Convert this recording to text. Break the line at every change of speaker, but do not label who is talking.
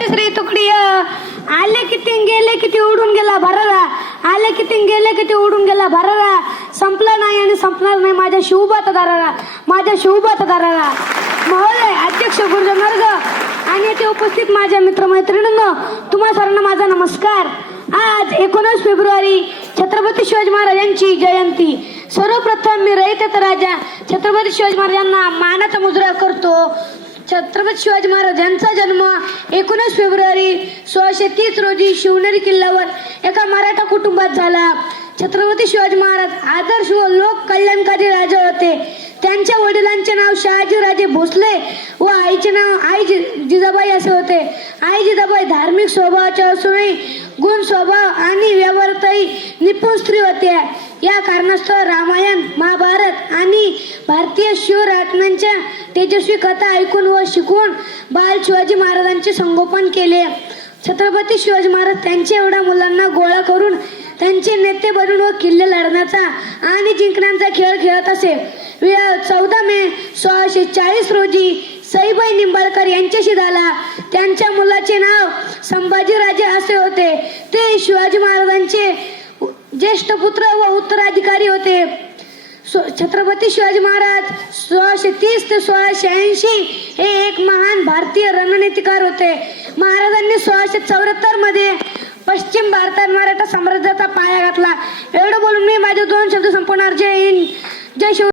तिसरी तुकडी अ, आले किती गेले किती उडून गेला भरारा. आले किती गेले किती उडून गेला भरारा. संपला नाही आणि संपणार नाही माझ्या शिवबात दाराला माझ्या शिवबात दाराला महोदय अध्यक्ष गुरुजनर्ग आणि येथे उपस्थित माझ्या मित्रमैत्रिणींनो तुम्हा सर्वांना माझा नमस्कार. आज एकोणीस फेब्रुवारी छत्रपती शिवाजी महाराजांची जयंती. सर्वप्रथम मी रयतेत राजा छत्रपती शिवाजी महाराजांना मानाचा मुजरा करतो. छत्रपती शिवाजी महाराज यांचा जन्म एकोणीस फेब्रुवारी सोळाशे तीस रोजी शिवनेरी किल्ल्यावर एका मराठा कुटुंबात झाला. छत्रपती शिवाजी महाराज आदर्श व लोक कल्याणकारी राजा होते. त्यांच्या वडिलांचे नाव शहाजीराजे भोसले व आईचे नाव आई जि- जिजाबाई असे होते. आई जिजाबाई धार्मिक स्वभावाचे असूनही गुण स्वभाव आणि व्यवहारतही निपुण स्त्री होत्या. या कारणास्तव रामायण भारतीय शिवरत्नांच्या तेजस्वी कथा ऐकून व शिकून बाल शिवाजी महाराजांचे संगोपन केले. छत्रपती शिवाजी महाराज त्यांच्या एवढ्या मुलांना गोळा करून त्यांचे नेते बनून व किल्ले लढण्याचा आणि जिंकण्याचा खेळ खेळत असे. चौदा मे सोळाशे चाळीस रोजी सईबाई निंबाळकर यांच्याशी झाला. त्यांच्या मुलाचे नाव संभाजीराजे असे होते. ते शिवाजी महाराजांचे ज्येष्ठ पुत्र व उत्तराधिकारी होते. छत्रपती शिवाजी महाराज सोळाशे तीस ते सोळाशे ऐंशी हे एक महान भारतीय रणनीतिकार होते. महाराजांनी सोळाशे चौऱ्याहत्तरमध्ये पश्चिम भारतात मराठा साम्राज्याचा पाया घातला. एवढं बोलून मी माझे दोन शब्द संपवणार. जय हिंद. जय शिव